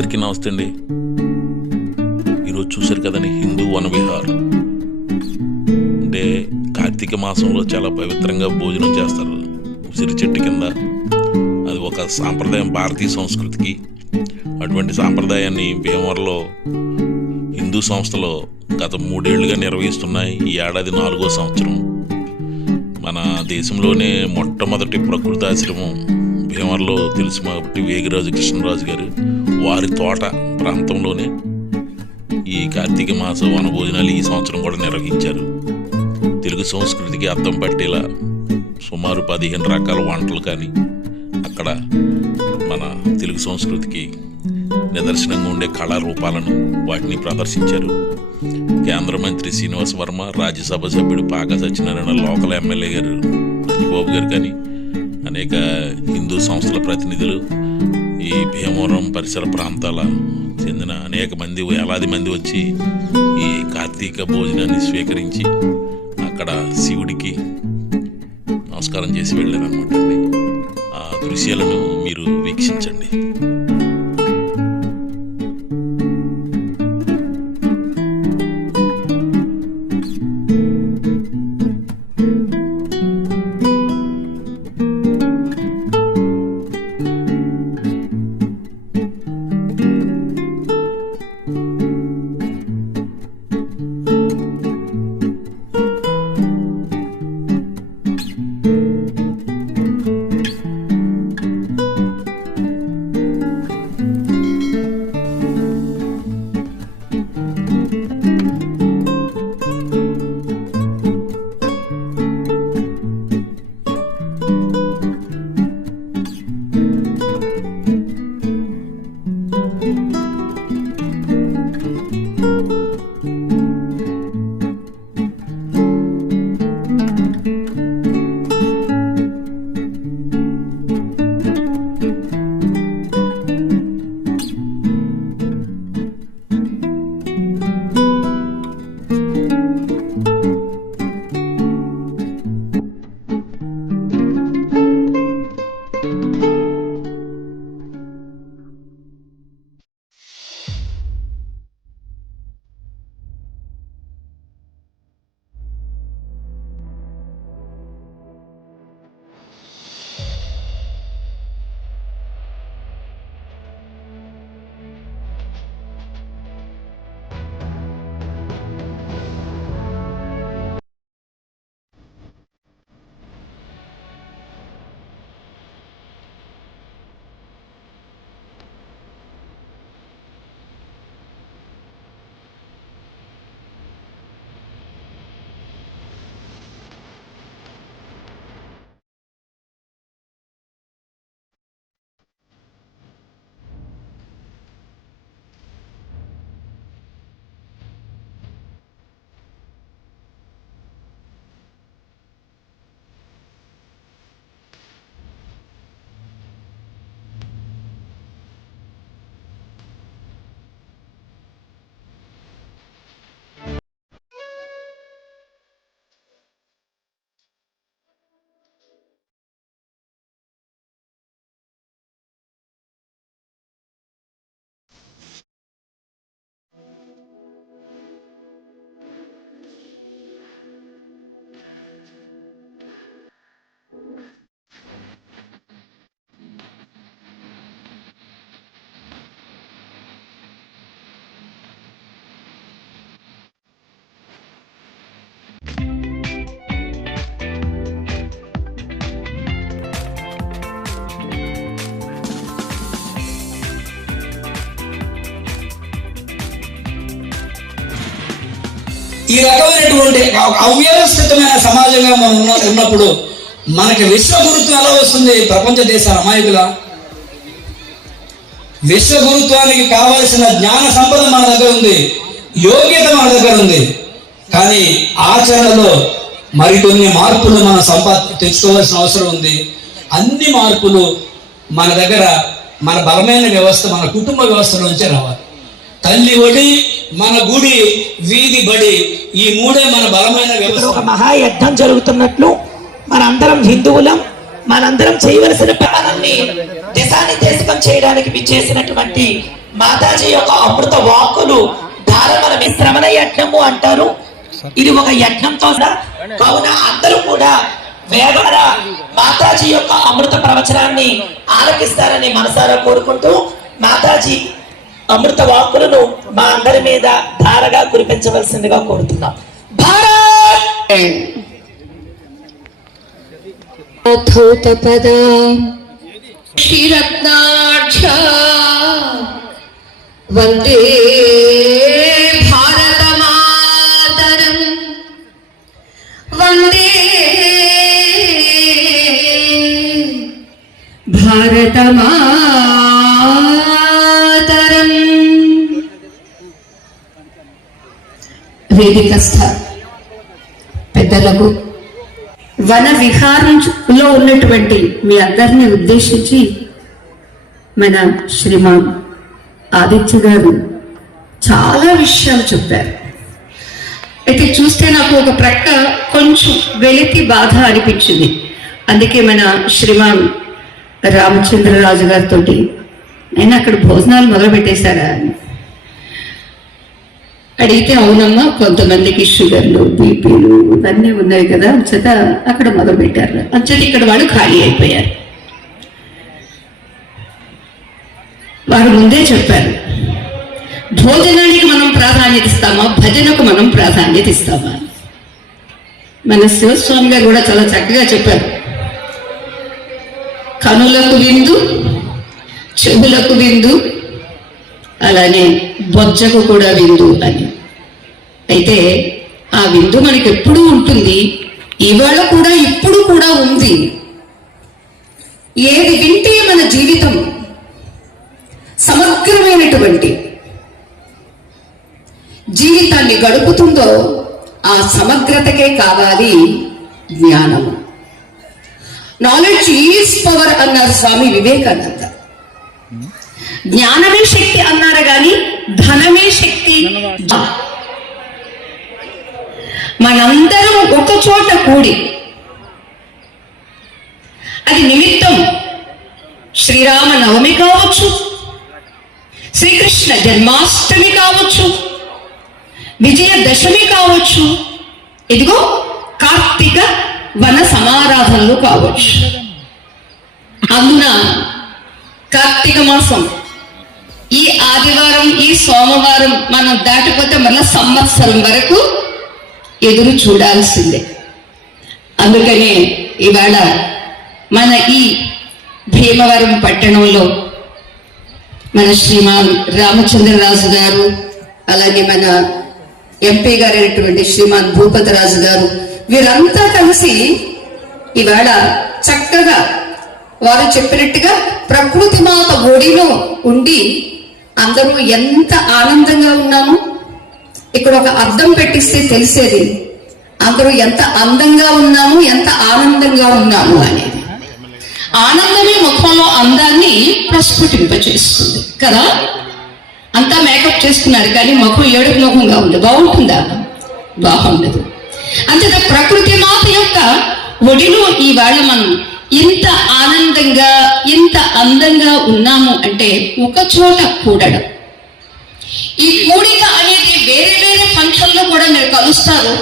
అందరికీ నమస్తే అండి. ఈరోజు చూశారు కదండి హిందూ వనవిహార్ అంటే కార్తీక మాసంలో చాలా పవిత్రంగా భోజనం చేస్తారు ఉసిరి చెట్టు కింద. అది ఒక సాంప్రదాయం భారతీయ సంస్కృతికి. అటువంటి సాంప్రదాయాన్ని భీమవరంలో హిందూ సంస్థలో గత 3 ఏళ్లుగా నిర్వహిస్తున్నాయి. ఈ ఏడాది 4వ సంవత్సరం. మన దేశంలోనే మొట్టమొదటి ప్రకృతి ఆశ్రమం భీమవరంలో తెలుసు కాబట్టి వేగిరాజు కృష్ణరాజు గారు వారి తోట ప్రాంతంలోనే ఈ కార్తీక మాస వనభోజనాలు ఈ సంవత్సరం కూడా నిర్వహించారు. తెలుగు సంస్కృతికి అద్దం పట్టేలా సుమారు 15 రకాల వంటలు కానీ అక్కడ మన తెలుగు సంస్కృతికి నిదర్శనంగా ఉండే కళారూపాలను వాటిని ప్రదర్శించారు. కేంద్ర మంత్రి శ్రీనివాస్ వర్మ, రాజ్యసభ సభ్యుడు పాక సత్యనారాయణ, లోకల్ ఎమ్మెల్యే గారు రంజిబాబు గారు కానీ అనేక హిందూ సంస్థల ప్రతినిధులు, ఈ భీమవరం పరిసర ప్రాంతాల చెందిన అనేక మంది, వేలాది మంది వచ్చి ఈ కార్తీక భోజనాన్ని స్వీకరించి అక్కడ శివుడికి నమస్కారం చేసి వెళ్ళారనమాట. ఆ దృశ్యాలను మీరు వీక్షించండి. ఈ రకమైనటువంటి అవ్యవస్థితమైన సమాజంగా మనం ఉన్నప్పుడు మనకి విశ్వగురుత్వం ఎలా వస్తుంది? ప్రపంచ దేశాల అమాయకుల విశ్వగురుత్వానికి కావలసిన జ్ఞాన సంపద మన దగ్గర ఉంది, యోగ్యత మన దగ్గర ఉంది. కానీ ఆచరణలో మరికొన్ని మార్పులు మనం తెచ్చుకోవాల్సిన అవసరం ఉంది. అన్ని మార్పులు మన దగ్గర మన బలమైన వ్యవస్థ, మన కుటుంబ వ్యవస్థ నుంచే రావాలి. తల్లి ఒడి, మన గుడి, వీధి బడి, ఈ మూడే మన బలమైన వ్యవస్థ. ఒక మహాయజ్ఞం జరుగుతున్నట్లు మనందరం హిందువులం, మనందరం చేయవలసిన పనులన్నీ దిశానిర్దేశకం చేయడానికి విచ్చేసినటువంటి మాతాజీ యొక్క అమృత వాక్కులు ధారమల శ్రవణ యజ్ఞము అంటారు. ఇది ఒక యజ్ఞంతో కావున అందరూ కూడా వేగర మాతాజీ యొక్క అమృత ప్రవచనాన్ని ఆలకిస్తారని మనసారా కోరుకుంటూ మాతాజీ అమృత వాక్కులను మా అందరి మీద ధారగా కురిపించవలసిందిగా కోరుతున్నాం. భారత్ అథోతపద శ్రీరత్నాక్ష వందే భారతమాతరం వందే భారతమాతరం. వేదికస్థ పెద్దలకు, వన విహారంలో ఉన్నటువంటి మీ అందరిని ఉద్దేశించి మన శ్రీమాన్ ఆదిత్య గారు చాలా విషయాలు చెప్పారు. అయితే చూస్తే నాకు ఒక ప్రక్క కొంచెం వెలితి బాధ అనిపించింది. అందుకే మన శ్రీమాన్ రామచంద్రరాజు గారితో నేను అక్కడ భోజనాలు మొదలు పెట్టేశారా అని అడిగితే, అవునమ్మా కొంతమందికి షుగర్లు బీపీలు ఇవన్నీ ఉన్నాయి కదా అంచేత అక్కడ మొదలు పెట్టారు. అంచేత ఇక్కడ వాళ్ళు ఖాళీ అయిపోయారు. వారు ముందే చెప్పారు, భోజనానికి మనం ప్రాధాన్యత ఇస్తామా, భజనకు మనం ప్రాధాన్యత ఇస్తామా. మన శివస్వామి గారు కూడా చాలా చక్కగా చెప్పారు, కనులకు విందు, చెవులకు విందు, అలానే బొజ్జకు కూడా విందు అని. అయితే ఆ విందు మనకి ఎప్పుడూ ఉంటుంది, ఇవాళ కూడా ఇప్పుడు కూడా ఉంది. ఏది వింటే మన జీవితం సమగ్రమైనటువంటి జీవితాన్ని గడుపుతుందో ఆ సమగ్రతకే కావాలి జ్ఞానము. నాలెడ్జ్ ఈజ్ పవర్ అన్నారు స్వామి వివేకానంద. జ్ఞానమే శక్తి అన్నారు కానీ ధనమే శక్తి. మనందరం ఒక చోట కూడి, అది నిమిత్తం శ్రీరామ నవమి కావచ్చు, శ్రీకృష్ణ జన్మాష్టమి కావచ్చు, విజయదశమి కావచ్చు, ఇదిగో కార్తీక వన సమారాధనలు కావచ్చు. అందున కార్తీక మాసం ఈ ఆదివారం ఈ సోమవారం మనం దాటిపోతే మళ్ళీ సంవత్సరం వరకు ఎదురు చూడాల్సిందే. అందుకనే ఇవాళ మన ఈ భీమవరం పట్టణంలో మన శ్రీమాన్ రామచంద్రరాజు గారు, అలాగే మన ఎంపీ గారైనటువంటి శ్రీమాన్ భూపతిరాజు గారు, వీరంతా కలిసి ఇవాళ చక్కగా వారు చెప్పినట్టుగా ప్రకృతి మాత ఒడిలో ఉండి అందరూ ఎంత ఆనందంగా ఉన్నాము. ఇక్కడ ఒక అర్థం పెట్టిస్తే తెలిసేది అందరూ ఎంత అందంగా ఉన్నాము, ఎంత ఆనందంగా ఉన్నాము అనేది. ఆనందమే ముఖంలో అందాన్ని ప్రస్ఫుటింపచేస్తుంది కదా. అంతా మేకప్ చేసుకున్నారు కానీ ముఖం ఏడుపు ముఖంగా ఉంది. బాగుంటుందా? బాగుండదు. అంతేత ప్రకృతి మాత యొక్క ఒడిలో ఈవేళ మనం ఇంత ఆనందంగా ఇంత అందంగా ఉన్నాము అంటే ఒక చోట కూడడం. ఈ కూడిక అనేది వేరే వేరే ఫంక్షన్లో కూడా మీరు కలుస్తారు.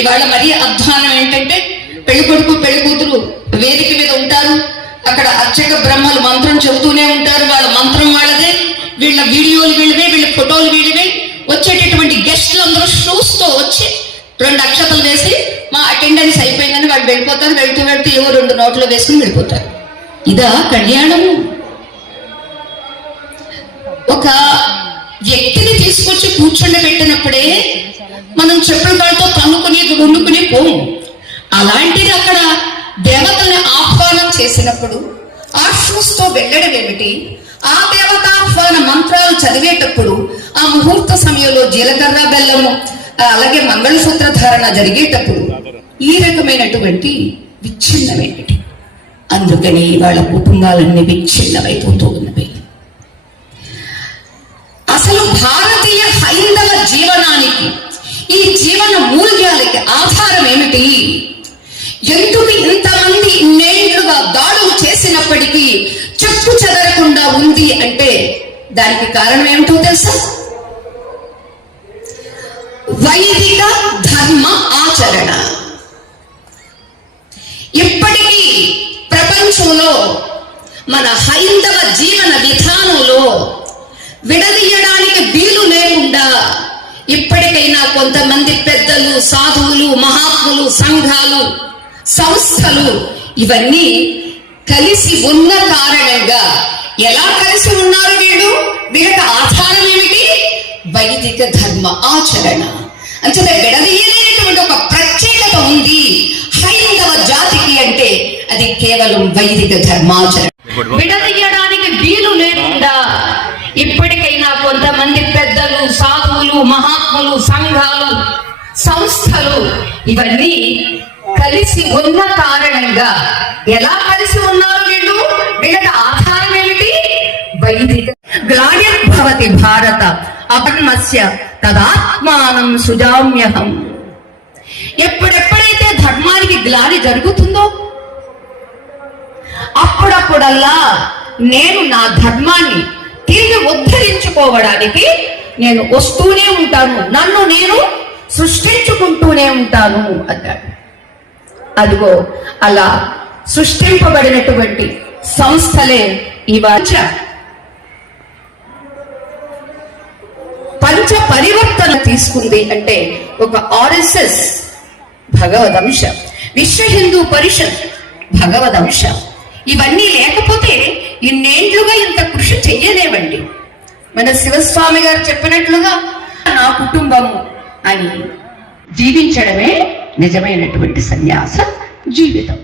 ఇవాళ మరీ అధ్వానం ఏంటంటే పెళ్లి కొడుకు పెళ్లి కూతురు వేదిక మీద ఉంటారు, అక్కడ అర్చక బ్రహ్మలు మంత్రం చెబుతూనే ఉంటారు. వాళ్ళ మంత్రం వాళ్ళదే, వీళ్ళ వీడియోలు వీళ్ళవే, వీళ్ళ ఫోటోలు వీళ్ళవే. వచ్చేటటువంటి గెస్ట్లు అందరూ షూస్ తో వచ్చి 2 అక్షతలు వేసి మా అటెండెన్స్ అయిపోయిందని వాళ్ళు వెళ్ళిపోతారు. వెళ్తూ వెళ్తూ ఏవో 2 నోట్లు వేసుకుని వెళ్ళిపోతారు. ఇదా కళ్యాణము? ఒక వ్యక్తిని తీసుకొచ్చి కూర్చుండబెట్టినప్పుడే మనం చెప్పుల కాళ్ళతో తన్నుకుని వండుకుని పోము. అలాంటిది అక్కడ దేవతల్ని ఆహ్వానం చేసినప్పుడు ఆ షూస్ తో వెళ్ళడం ఏమిటి? ఆ దేవతాహ్వాన మంత్రాలు చదివేటప్పుడు ఆ ముహూర్త సమయంలో జీలకర్ర బెల్లము అలాగే మంగళసూత్ర ధారణ జరిగేటప్పుడు ఈ రకమైనటువంటి విచ్ఛిన్నమేమిటి? అందుకని వాళ్ళ కుటుంబాలన్నీ విచ్ఛిన్నమైపోతూ ఉన్నవి. అసలు భారతీయ హైందవ జీవనానికి, ఈ జీవన మూల్యాలకి ఆధారం ఏమిటి? ఎందుకు ఇంతమంది ఇన్నేళ్లుగా దాడులు చేసినప్పటికీ చెక్కు చెదరకుండా ఉంది అంటే దానికి కారణం ఏమిటో తెలుసా? వైదిక ధర్మ ఆచరణ. ఇప్పటికీ ప్రపంచంలో మన హైందవ జీవన విధానంలో విడదీయడానికి వీలు లేకుండా ఇప్పటికైనా కొంతమంది పెద్దలు, సాధువులు, మహాత్ములు, సంఘాలు, సంస్థలు ఇవన్నీ కలిసి ఉన్న కారణంగా, ఎలా కలిసి ఉన్నారు వీళ్ళు? వీళ్ళకి ఆధారం ఏమిటి? వైదిక ధర్మ ఆచరణ. అంచేత విడదీయలేనటువంటి ఒక ప్రత్యేకత ఉంది హైందవ జాతికి అంటే అది కేవలం వైదిక ధర్మాచరణ. విడదీయడానికి వీలు లేకుండా ఇప్పటికైనా కొంతమంది పెద్దలు, సాధువులు, మహాత్ములు, సంఘాలు, సంస్థలు ఇవన్నీ కలిసి ఉన్న కారణంగా, ఎలా కలిసి ఉన్నారు వీళ్ళు? వీళ్ళకి ఆధారం ఏమిటి? వైదిక. గ్లానిర్భవతి భారత అపన్మస్య తదాత్మానం సుజామ్యహం. ఎప్పుడెప్పుడైతే ధర్మానికి గ్లాని జరుగుతుందో అప్పుడప్పుడల్లా నేను నా ధర్మాన్ని తిరిగి ఉద్ధరించుకోవడానికి నేను వస్తూనే ఉంటాను, నన్ను నేను సృష్టించుకుంటూనే ఉంటాను అన్నాడు. అదిగో అలా సృష్టింపబడినటువంటి సంస్థలే ఇవాళ పంచ పరివర్తన తీసుకుంది. అంటే ఒక ఆర్ఎస్ఎస్ భగవదంశ, విశ్వ హిందూ పరిషత్ భగవదంశ. ఇవన్నీ లేకపోతే ఇన్నేండ్లుగా ఇంత కృషి చెయ్యలేవండి. మన శివస్వామి గారు చెప్పినట్లుగా నా కుటుంబము అని జీవించడమే నిజమైనటువంటి సన్యాస జీవితం.